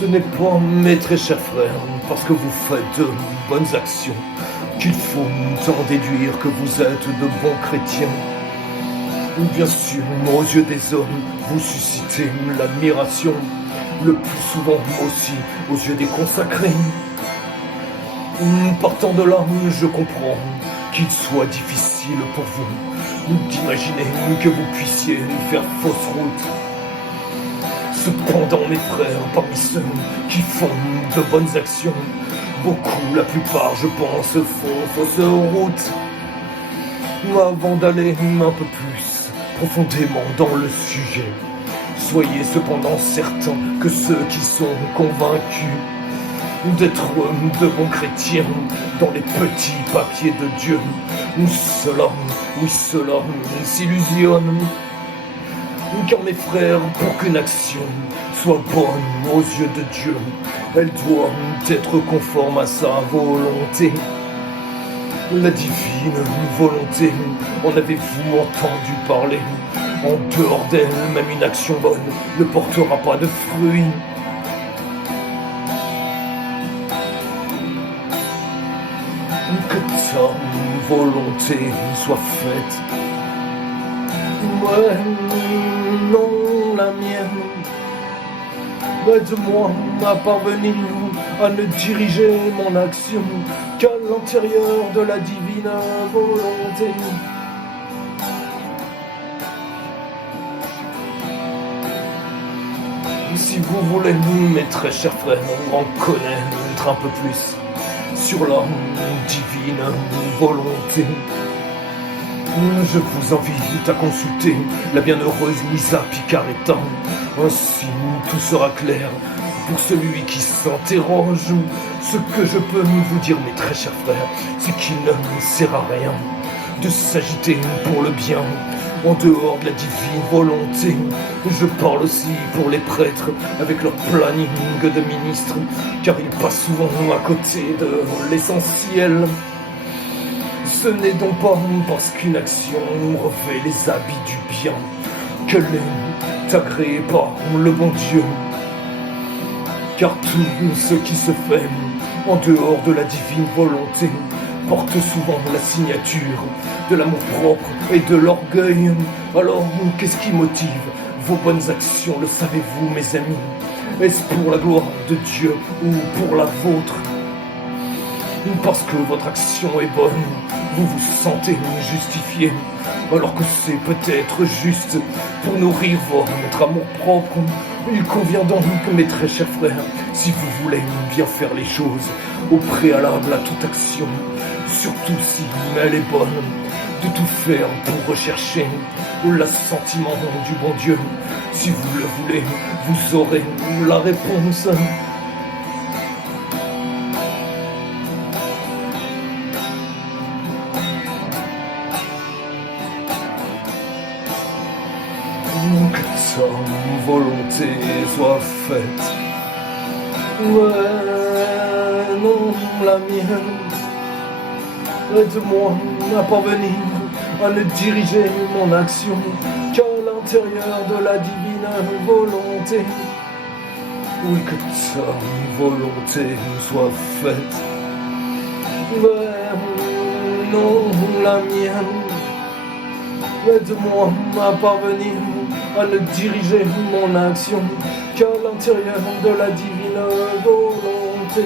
Ce n'est pas, mes très chers frères, parce que vous faites de bonnes actions qu'il faut en déduire que vous êtes de bons chrétiens. Bien sûr, aux yeux des hommes, vous suscitez l'admiration, le plus souvent aussi aux yeux des consacrés. Partant de là, je comprends qu'il soit difficile pour vous d'imaginer que vous puissiez faire fausse route. Cependant, mes frères, parmi ceux qui font de bonnes actions, beaucoup, la plupart, je pense, font fausse route. Avant d'aller un peu plus profondément dans le sujet, soyez cependant certains que ceux qui sont convaincus d'être de bons chrétiens dans les petits papiers de Dieu, cela s'illusionne. Car mes frères, pour qu'une action soit bonne aux yeux de Dieu, elle doit être conforme à sa volonté. La divine volonté, en avez-vous entendu parler? En dehors d'elle, même une action bonne ne portera pas de fruits. Que ta volonté soit faite. Ouais, non la mienne. Aide-moi à parvenir à ne diriger mon action qu'à l'intérieur de la divine volonté. Si vous voulez, mes très chers frères, en connaître un peu plus sur la divine volonté, je vous invite à consulter la bienheureuse Lisa Picaretta. Ainsi, tout sera clair pour celui qui s'interroge. Ce que je peux vous dire, mes très chers frères, c'est qu'il ne sert à rien de s'agiter pour le bien en dehors de la divine volonté. Je parle aussi pour les prêtres avec leur planning de ministres, car ils passent souvent à côté de l'essentiel. Ce n'est donc pas parce qu'une action revêt les habits du bien qu'elle est agréée par le bon Dieu. Car tout ce qui se fait en dehors de la divine volonté porte souvent la signature de l'amour-propre et de l'orgueil. Alors, qu'est-ce qui motive vos bonnes actions, le savez-vous, mes amis? Est-ce pour la gloire de Dieu ou pour la vôtre? Parce que votre action est bonne, vous vous sentez justifié, alors que c'est peut-être juste pour nourrir votre amour-propre. Il convient donc, mes très chers frères, si vous voulez bien faire les choses, au préalable à toute action, surtout si elle est bonne, de tout faire pour rechercher l'assentiment du bon Dieu. Si vous le voulez, vous aurez la réponse. Que ta volonté soit faite. Ouais, non la mienne. Aide-moi à parvenir à ne diriger mon action qu'à l'intérieur de la divine volonté. Oui, que ta volonté soit faite. Ouais, non la mienne. Aide-moi à parvenir à ne diriger mon action qu'à l'intérieur de la divine volonté.